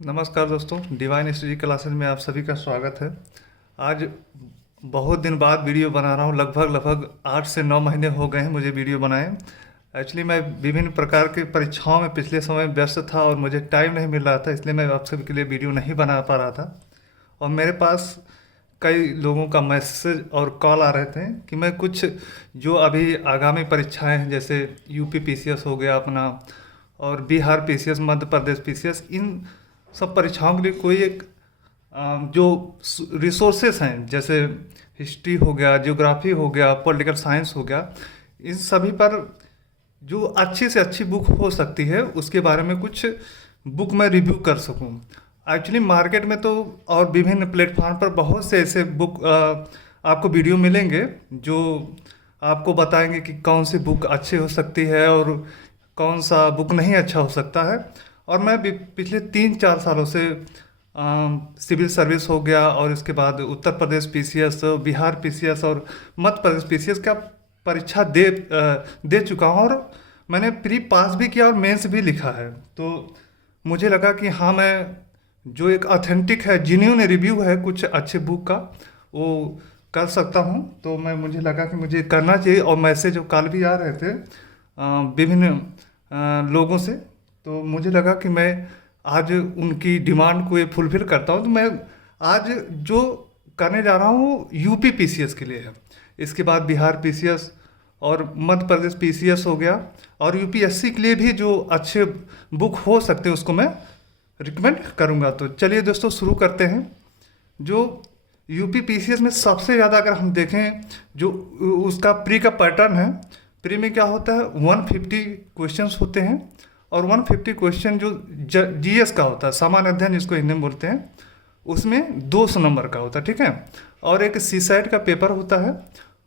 नमस्कार दोस्तों, divine study classes में आप सभी का स्वागत है। आज बहुत दिन बाद वीडियो बना रहा हूँ। लगभग 8 से 9 महीने हो गए हैं मुझे वीडियो बनाए। एक्चुअली मैं विभिन्न प्रकार की परीक्षाओं में पिछले समय व्यस्त था और मुझे टाइम नहीं मिल रहा था, इसलिए मैं आप सभी के लिए वीडियो नहीं बना पा रहा था। और मेरे पास कई लोगों का मैसेज और कॉल आ रहे थे कि मैं कुछ जो अभी आगामी परीक्षाएं हैं, जैसे यूपी पीसीएस हो गया अपना, और बिहार पीसीएस, मध्य प्रदेश पीसीएस, इन सब परीक्षाओं के लिए कोई एक जो रिसोर्सेस हैं, जैसे हिस्ट्री हो गया, ज्योग्राफी हो गया, पॉलिटिकल साइंस हो गया, इन सभी पर जो अच्छी से अच्छी बुक हो सकती है उसके बारे में कुछ बुक मैं रिव्यू कर सकूं। एक्चुअली मार्केट में तो और विभिन्न प्लेटफॉर्म पर बहुत से ऐसे बुक आपको वीडियो मिलेंगे जो आपको बताएंगे कि कौन सी बुक अच्छी हो सकती है और कौन सा बुक नहीं अच्छा हो सकता है। और मैं पिछले 3-4 सालों से सिविल सर्विस हो गया और इसके बाद उत्तर प्रदेश पीसीएस, बिहार पीसीएस और मध्य प्रदेश पीसीएस का परीक्षा दे चुका हूँ, और मैंने प्री पास भी किया और मेंस भी लिखा है। तो मुझे लगा कि हाँ, मैं जो एक ऑथेंटिक है, जेन्युइन रिव्यू है कुछ अच्छे बुक का, वो कर सकता हूँ। तो मुझे लगा कि मुझे करना चाहिए। और मैसेज और कॉल भी आ रहे थे विभिन्न लोगों से, तो मुझे लगा कि मैं आज उनकी डिमांड को ये फुलफिल करता हूँ। तो मैं आज जो करने जा रहा हूँ यूपी पीसीएस के लिए है। इसके बाद बिहार पीसीएस और मध्य प्रदेश पीसीएस हो गया, और यूपीएससी के लिए भी जो अच्छे बुक हो सकते हैं उसको मैं रिकमेंड करूँगा। तो चलिए दोस्तों, शुरू करते हैं। जो यूपी पीसीएस में सबसे ज़्यादा अगर हम देखें, जो उसका प्री का पैटर्न है, प्री में क्या होता है, 150 क्वेश्चंस होते हैं, और 150 क्वेश्चन जो जीएस का होता है, सामान्य अध्ययन जिसको हिंदी में बोलते हैं, उसमें 200 नंबर का होता है, ठीक है। और एक सीसैट का पेपर होता है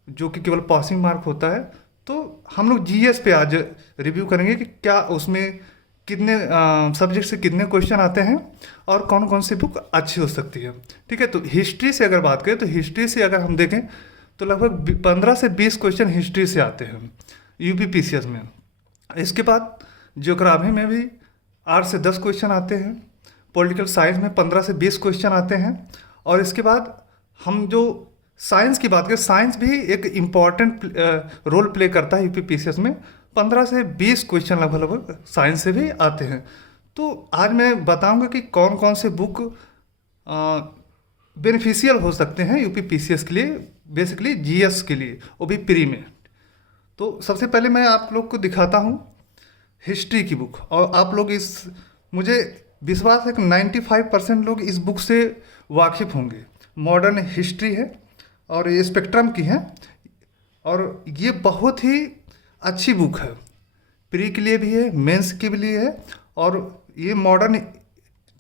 जो कि केवल पासिंग मार्क होता है। तो हम लोग जीएस पे आज रिव्यू करेंगे कि क्या उसमें कितने सब्जेक्ट से कितने क्वेश्चन आते हैं और कौन कौन सी बुक अच्छी हो सकती है, ठीक है। तो हिस्ट्री से अगर बात करें, तो हिस्ट्री से अगर हम देखें तो लगभग 15 से 20 क्वेश्चन हिस्ट्री से आते हैं यूपी पीसीएस में। इसके बाद ज्योग्राफी में भी 8 से 10 क्वेश्चन आते हैं, पॉलिटिकल साइंस में 15 से 20 क्वेश्चन आते हैं। और इसके बाद हम जो साइंस की बात करें, साइंस भी एक इम्पॉर्टेंट रोल प्ले करता है यूपी पीसीएस में। 15 से 20 क्वेश्चन लगभग साइंस से भी आते हैं। तो आज मैं बताऊंगा कि कौन कौन से बुक बेनिफिशियल हो सकते हैं यूपी पीसीएस के लिए, बेसिकली जीएस के लिए, वो भी प्री में। तो सबसे पहले मैं आप लोग को दिखाता हूँ हिस्ट्री की बुक, और आप लोग मुझे विश्वास है कि 95% लोग इस बुक से वाकिफ़ होंगे। मॉडर्न हिस्ट्री है और ये स्पेक्ट्रम की है, और ये बहुत ही अच्छी बुक है। प्री के लिए भी है, मेंस के भी लिए है। और ये मॉडर्न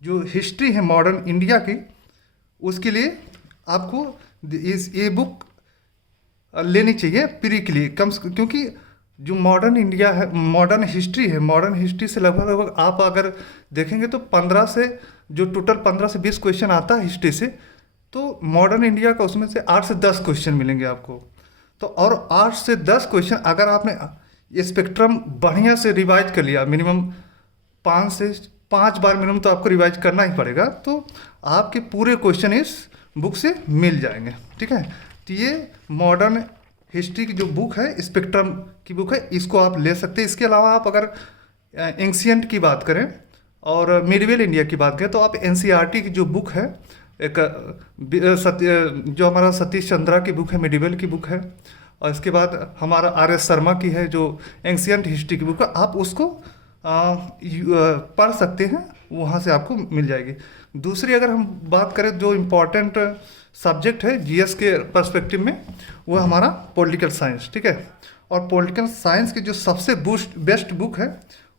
जो हिस्ट्री है मॉडर्न इंडिया की, उसके लिए आपको ये बुक लेनी चाहिए प्री के लिए, क्योंकि जो मॉडर्न इंडिया है, मॉडर्न हिस्ट्री है, मॉडर्न हिस्ट्री से लगभग आप अगर देखेंगे तो 15 से जो टोटल 15 से 20 क्वेश्चन आता है हिस्ट्री से, तो मॉडर्न इंडिया का उसमें से 8 से 10 क्वेश्चन मिलेंगे आपको। तो और 8 से 10 क्वेश्चन अगर आपने ये स्पेक्ट्रम बढ़िया से रिवाइज कर लिया, मिनिमम 5 से 5 बार मिनिमम तो आपको रिवाइज करना ही पड़ेगा, तो आपके पूरे क्वेश्चन इस बुक से मिल जाएंगे, ठीक है। तो ये मॉडर्न हिस्ट्री की जो बुक है, स्पेक्ट्रम की बुक है, इसको आप ले सकते हैं। इसके अलावा आप अगर एंशिएंट की बात करें और मिडिवल इंडिया की बात करें, तो आप एनसीईआरटी की जो बुक है, एक जो हमारा सतीश चंद्रा की बुक है, मिडिवल की बुक है, और इसके बाद हमारा आर.एस. शर्मा की है जो एंशिएंट हिस्ट्री की बुक है, आप उसको पढ़ सकते हैं, वहाँ से आपको मिल जाएगी। दूसरी अगर हम बात करें जो इम्पोर्टेंट सब्जेक्ट है जीएस के पर्सपेक्टिव में, वो हमारा पॉलिटिकल साइंस, ठीक है। और पॉलिटिकल साइंस की जो सबसे बेस्ट बुक है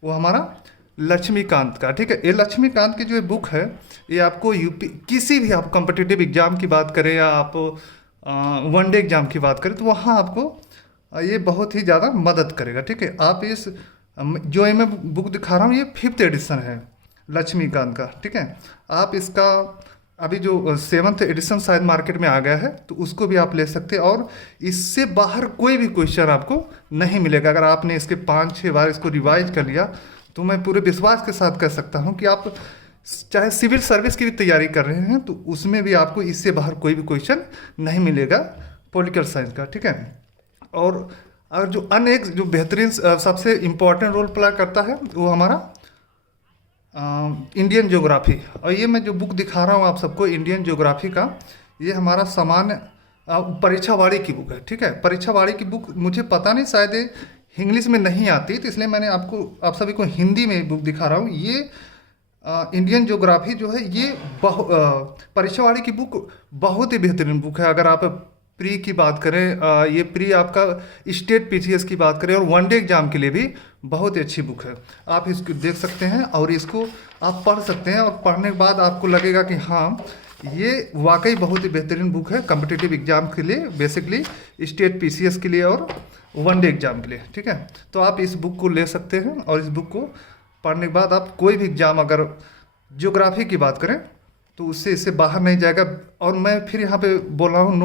वो हमारा लक्ष्मीकांत का, ठीक है। ये लक्ष्मीकांत की जो बुक है, ये आपको यूपी किसी भी आप कॉम्पिटिटिव एग्जाम की बात करें या आप वनडे एग्जाम की बात करें, तो वहाँ आपको ये बहुत ही ज़्यादा मदद करेगा, ठीक है। आप इस जो मैं बुक दिखा रहा हूँ, ये 5th एडिशन है लक्ष्मीकांत का, ठीक है। आप इसका अभी जो 7th एडिशन शायद मार्केट में आ गया है, तो उसको भी आप ले सकते हैं। और इससे बाहर कोई भी क्वेश्चन आपको नहीं मिलेगा। अगर आपने इसके 5-6 बार इसको रिवाइज कर लिया, तो मैं पूरे विश्वास के साथ कह सकता हूँ कि आप चाहे सिविल सर्विस की भी तैयारी कर रहे हैं तो उसमें भी आपको इससे बाहर कोई भी क्वेश्चन नहीं मिलेगा पॉलिटिकल साइंस का, ठीक है। और जो अन्य एक जो बेहतरीन सबसे इम्पोर्टेंट रोल प्ले करता है वो हमारा इंडियन ज्योग्राफी। और ये मैं जो बुक दिखा रहा हूँ आप सबको इंडियन ज्योग्राफी का, ये हमारा सामान्य परीक्षा वाड़ी की बुक है, ठीक है। परीक्षा वाड़ी की बुक मुझे पता नहीं, शायद ये इंग्लिश में नहीं आती, तो इसलिए मैंने आप सभी को हिंदी में बुक दिखा रहा हूँ। ये इंडियन ज्योग्राफी जो है ये परीक्षा वाड़ी की बुक बहुत ही बेहतरीन बुक है। अगर आप प्री की बात करें, ये प्री आपका स्टेट पीसीएस की बात करें और वनडे एग्जाम के लिए भी बहुत ही अच्छी बुक है। आप इसको देख सकते हैं और इसको आप पढ़ सकते हैं, और पढ़ने के बाद आपको लगेगा कि हाँ ये वाकई बहुत ही बेहतरीन बुक है कॉम्पिटिटिव एग्जाम के लिए, बेसिकली स्टेट पीसीएस के लिए और वनडे एग्जाम के लिए, ठीक है। तो आप इस बुक को ले सकते हैं और इस बुक को पढ़ने के बाद आप कोई भी एग्जाम अगर ज्योग्राफी की बात करें तो उससे इससे बाहर नहीं जाएगा। और मैं फिर यहाँ पे बोल रहा हूँ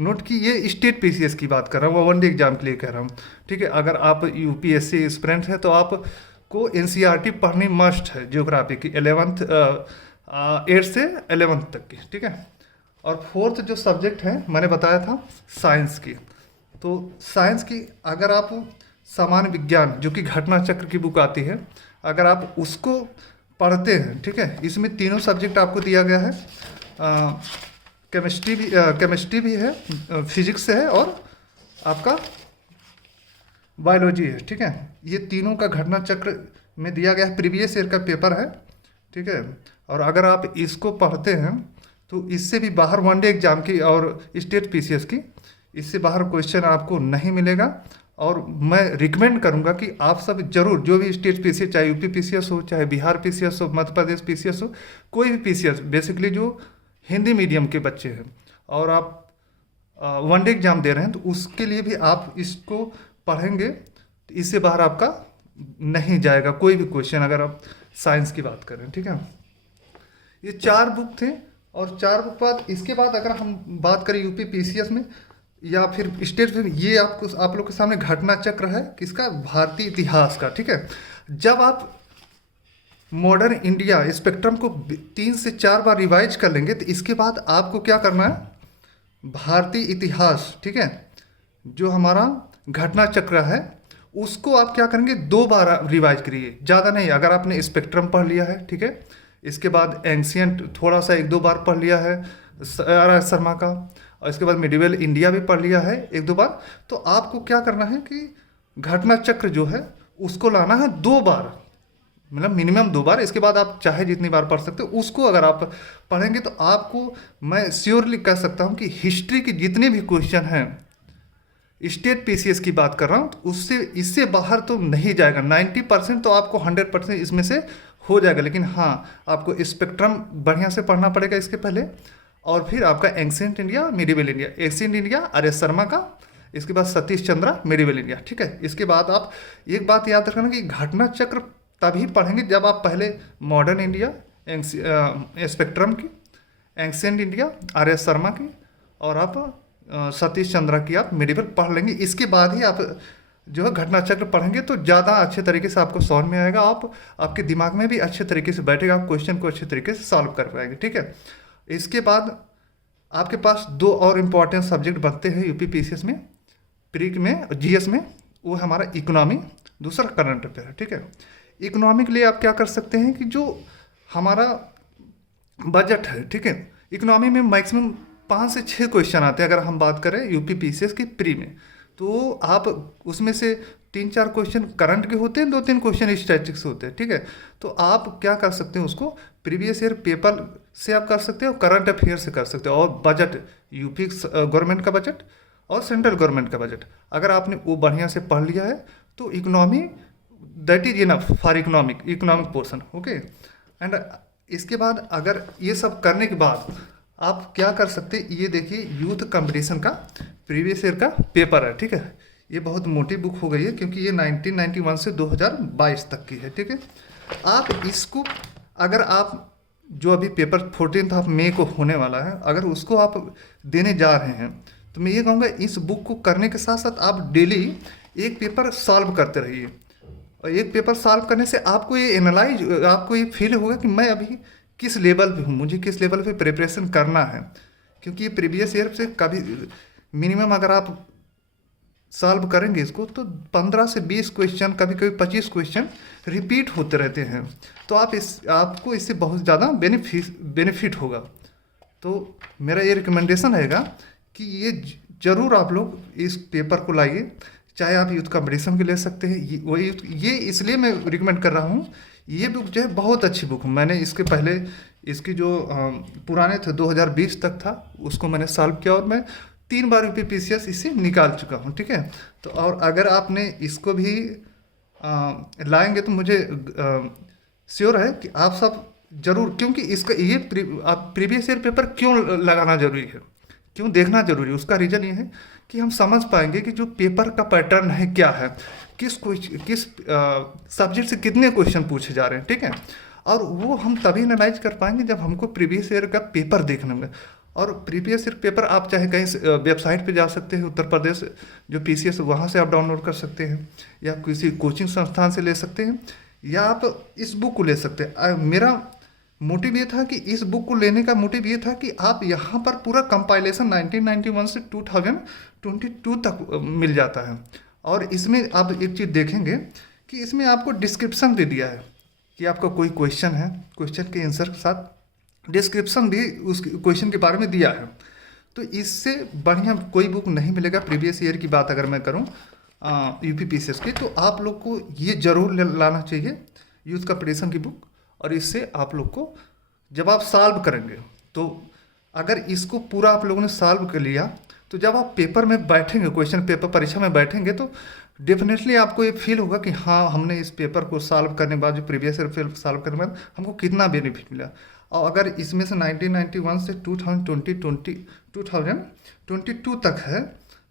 नोट की ये स्टेट पीसीएस की बात कर रहा हूँ, वो वनडे एग्जाम के लिए कह रहा हूँ, ठीक है। अगर आप यूपीएससी एस्पिरेंट है तो आपको एनसीईआरटी पढ़नी मस्ट है ज्योग्राफी की 8 से 11 तक की, ठीक है। और फोर्थ जो सब्जेक्ट है मैंने बताया था साइंस की, तो साइंस की अगर आप सामान्य विज्ञान जो कि घटना चक्र की बुक आती है, अगर आप उसको पढ़ते हैं, ठीक है, इसमें तीनों सब्जेक्ट आपको दिया गया है, केमिस्ट्री भी है, फिजिक्स है और आपका बायोलॉजी है, ठीक है। ये तीनों का घटना चक्र में दिया गया है, प्रीवियस ईयर का पेपर है, ठीक है। और अगर आप इसको पढ़ते हैं तो इससे भी बाहर वनडे एग्जाम की और स्टेट पीसीएस की इससे बाहर क्वेश्चन आपको नहीं मिलेगा। और मैं रिकमेंड करूंगा कि आप सब जरूर जो भी स्टेट पीसीएस, चाहे यूपी पीसीएस हो, चाहे बिहार पीसीएस हो, मध्य प्रदेश पीसीएस हो, कोई भी पीसीएस, बेसिकली जो हिंदी मीडियम के बच्चे हैं और आप वनडे एग्जाम दे रहे हैं तो उसके लिए भी आप इसको पढ़ेंगे तो इससे बाहर आपका नहीं जाएगा कोई भी क्वेश्चन, अगर आप साइंस की बात करें, ठीक है। ये 4 बुक थे। और 4 बुक बाद इसके बाद अगर हम बात करें यूपी पीसीएस में या फिर स्टेट में, ये आप लोग के सामने घटना चक्र है किसका, भारतीय इतिहास का, ठीक है। जब आप मॉडर्न इंडिया स्पेक्ट्रम को 3 से 4 बार रिवाइज कर लेंगे तो इसके बाद आपको क्या करना है, भारतीय इतिहास, ठीक है, जो हमारा घटना चक्र है उसको आप क्या करेंगे 2 बार रिवाइज करिए, ज़्यादा नहीं। अगर आपने स्पेक्ट्रम पढ़ लिया है, ठीक है, इसके बाद एंशियंट थोड़ा सा 1-2 बार पढ़ लिया है RS शर्मा का, और इसके बाद मिडिवल इंडिया भी पढ़ लिया है 1-2 बार, तो आपको क्या करना है कि घटना चक्र जो है उसको लाना है 2 बार, मतलब मिनिमम 2 बार। इसके बाद आप चाहे जितनी बार पढ़ सकते हो, उसको अगर आप पढ़ेंगे तो आपको मैं श्योरली कह सकता हूँ कि हिस्ट्री के जितने भी क्वेश्चन हैं, स्टेट पीसीएस की बात कर रहा हूँ, तो उससे इससे बाहर तो नहीं जाएगा। 90% तो आपको 100% इसमें से हो जाएगा। लेकिन हाँ, आपको स्पेक्ट्रम बढ़िया से पढ़ना पड़ेगा इसके पहले, और फिर आपका ancient India, medieval India, ancient India RS Sharma का, इसके बाद सतीश चंद्रा, मिडिवल इंडिया, ठीक है। इसके बाद आप एक बात याद रखना कि घटना चक्र तभी पढ़ेंगे जब आप पहले मॉडर्न इंडिया स्पेक्ट्रम की, एंशिएंट इंडिया RS शर्मा की और आप सतीश चंद्रा की आप मिडिवल पढ़ लेंगे। इसके बाद ही आप जो है घटना चक्र पढ़ेंगे तो ज़्यादा अच्छे तरीके से आपको समझ में आएगा, आपके दिमाग में भी अच्छे तरीके से बैठेगा, आप क्वेश्चन को अच्छे तरीके से सॉल्व कर पाएंगे, ठीक है। इसके बाद आपके पास 2 और इम्पॉर्टेंट सब्जेक्ट बनते हैं यूपी पीसीएस में, प्री में, जीएस में, वो हमारा इकोनॉमी, दूसरा करंट अफेयर है, ठीक है। इकोनॉमी के लिए आप क्या कर सकते हैं कि जो हमारा बजट है, ठीक है, इकोनॉमी में मैक्सिमम 5 से 6 क्वेश्चन आते हैं। अगर हम बात करें यूपी पीसीएस की प्री में, तो आप उसमें से 3-4 क्वेश्चन करंट के होते हैं, 2-3 क्वेश्चन स्टैटिस्टिक्स होते हैं, ठीक है। तो आप क्या कर सकते हैं, उसको प्रीवियस ईयर पेपर से आप कर सकते हो, करंट अफेयर से कर सकते हो, और बजट यूपी गवर्नमेंट का बजट और सेंट्रल गवर्नमेंट का बजट अगर आपने वो बढ़िया से पढ़ लिया है तो economy that is enough for economic portion, okay. And इसके बाद अगर ये सब करने के बाद आप क्या कर सकते हैं, ये देखिए यूथ कंपटीशन का प्रीवियस ईयर का पेपर है, ठीक है। ये बहुत मोटी बुक हो गई है क्योंकि ये 1991 से 2022 तक की है, ठीक है। आप इसको अगर आप जो अभी पेपर 14 मई को होने वाला है, अगर उसको आप देने जा रहे हैं तो मैं ये कहूँगा इस बुक को करने के साथ साथ आप डेली एक पेपर सॉल्व करते रहिए। और एक पेपर सॉल्व करने से आपको ये एनालाइज, आपको ये फील होगा कि मैं अभी किस लेवल पे हूँ, मुझे किस लेवल पे प्रिपरेशन करना है। क्योंकि ये प्रीवियस ईयर से कभी मिनिमम अगर आप सॉल्व करेंगे इसको तो 15 से 20 क्वेश्चन, कभी कभी 25 क्वेश्चन रिपीट होते रहते हैं। तो आपको इससे बहुत ज़्यादा बेनिफिट होगा। तो मेरा ये रिकमेंडेशन रहेगा कि ये ज़रूर आप लोग इस पेपर को लाइए, चाहे आप यूथ कंपटीशन के ले सकते हैं। ये इसलिए मैं रिकमेंड कर रहा हूँ, ये बुक जो है बहुत अच्छी बुक है। मैंने इसके पहले इसकी जो पुराने थे 2020 तक था उसको मैंने सॉल्व किया और मैं 3 बार यूपीपीसीएस इसे निकाल चुका हूँ, ठीक है। तो और अगर आपने इसको भी लाएंगे तो मुझे श्योर है कि आप सब जरूर, क्योंकि इसका ये आप प्रीवियस ईयर पेपर क्यों लगाना जरूरी है, क्यों देखना जरूरी है, उसका रीज़न ये है कि हम समझ पाएंगे कि जो पेपर का पैटर्न है क्या है, किस सब्जेक्ट से कितने क्वेश्चन पूछे जा रहे हैं, ठीक है। और वो हम तभी एनालाइज कर पाएंगे जब हमको प्रीवियस ईयर का पेपर देखने में। और प्रीवियस ईयर पेपर आप चाहे कहीं वेबसाइट पे जा सकते हैं, उत्तर प्रदेश जो पीसीएस वहाँ से आप डाउनलोड कर सकते हैं, या किसी कोचिंग संस्थान से ले सकते हैं, या आप इस बुक को ले सकते हैं। मेरा मोटिव ये था कि इस बुक को लेने का मोटिव ये था कि आप यहाँ पर पूरा कंपाइलेशन 1991 से 2022 तक मिल जाता है। और इसमें आप एक चीज़ देखेंगे कि इसमें आपको डिस्क्रिप्शन भी दिया है कि आपका कोई क्वेश्चन है, क्वेश्चन के आंसर के साथ डिस्क्रिप्शन भी उस क्वेश्चन के बारे में दिया है। तो इससे बढ़िया कोई बुक नहीं मिलेगा। प्रीवियस ईयर की बात अगर मैं करूँ यूपीपीसीएस की, तो आप लोग को ये जरूर लाना चाहिए यूथ कंपटीशन की बुक। और इससे आप लोग को जब आप सॉल्व करेंगे, तो अगर इसको पूरा आप लोगों ने सॉल्व कर लिया, तो जब आप पेपर में बैठेंगे, क्वेश्चन पेपर परीक्षा में बैठेंगे, तो डेफिनेटली आपको ये फील होगा कि हाँ, हमने इस पेपर को सॉल्व करने के बाद, जो प्रीवियस ईयर सॉल्व करने के बाद हमको कितना बेनिफिट मिला। और अगर इसमें से 1991 से 2022 तक है,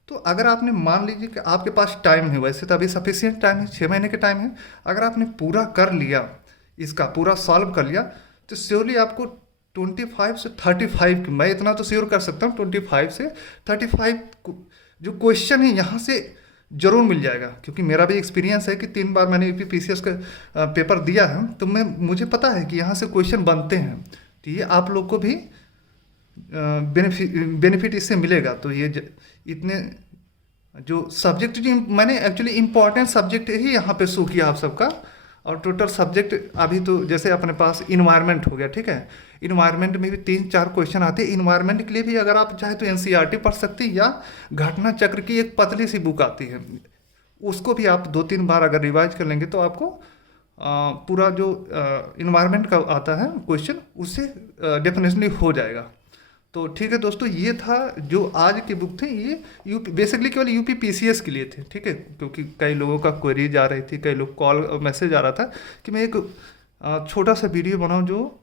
तो अगर आपने मान लीजिए कि आपके पास टाइम है, वैसे तो अभी सफिशिएंट टाइम है, 6 महीने के टाइम है, अगर आपने पूरा कर लिया, इसका पूरा सॉल्व कर लिया, तो श्योरली आपको 25 से 35, मैं इतना तो श्योर कर सकता हूँ, 25 से 35 जो क्वेश्चन है यहाँ से जरूर मिल जाएगा। क्योंकि मेरा भी एक्सपीरियंस है कि 3 बार मैंने यूपीपीसीएस का पेपर दिया है, तो मुझे पता है कि यहाँ से क्वेश्चन बनते हैं। तो ये आप लोग को भी बेनिफिट इससे मिलेगा। तो ये इतने जो सब्जेक्ट जो मैंने एक्चुअली इम्पॉर्टेंट सब्जेक्ट ही यहाँ पे शो किया आप सबका। और टोटल सब्जेक्ट अभी तो जैसे अपने पास इन्वायरमेंट हो गया, ठीक है। इन्वायरमेंट में भी 3-4 क्वेश्चन आते हैं। इन्वायरमेंट के लिए भी अगर आप चाहे तो एनसीईआरटी पढ़ सकते हैं, या घटना चक्र की एक पतली सी बुक आती है, उसको भी आप 2-3 बार अगर रिवाइज कर लेंगे, तो आपको पूरा जो इन्वायरमेंट का आता है क्वेश्चन, उससे डेफिनेटली हो जाएगा। तो ठीक है दोस्तों, ये था जो आज की बुक थे, ये बेसिकली केवल यूपीपीसीएस के लिए थे, ठीक है। क्योंकि कई लोगों का क्वेरीज आ रही थी, कई लोग कॉल मैसेज आ रहा था कि मैं एक छोटा सा वीडियो बनाऊं जो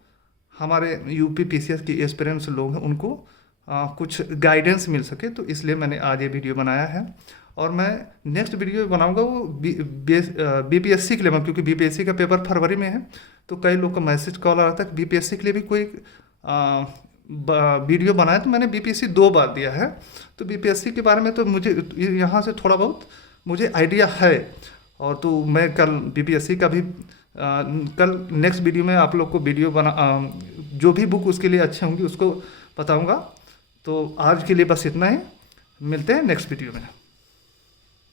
हमारे यूपीपीसीएस के एक्सपीरियंस लोग हैं उनको कुछ गाइडेंस मिल सके। तो इसलिए मैंने आज ये वीडियो बनाया है। और मैं नेक्स्ट वीडियो बनाऊंगा वो बीपीएससी के लिए, क्योंकि बीपीएससी का पेपर फरवरी में है। तो कई लोग का मैसेज कॉल आ रहा था कि बीपीएससी के लिए भी कोई वीडियो बनाया, तो मैंने बीपीएससी 2 बार दिया है। तो बीपीएससी के बारे में तो मुझे यहाँ से थोड़ा बहुत मुझे आइडिया है। और तो मैं कल बीपीएससी का भी कल नेक्स्ट वीडियो में आप लोग को वीडियो जो भी बुक उसके लिए अच्छे होंगी उसको बताऊँगा। तो आज के लिए बस इतना ही, मिलते हैं नेक्स्ट वीडियो में।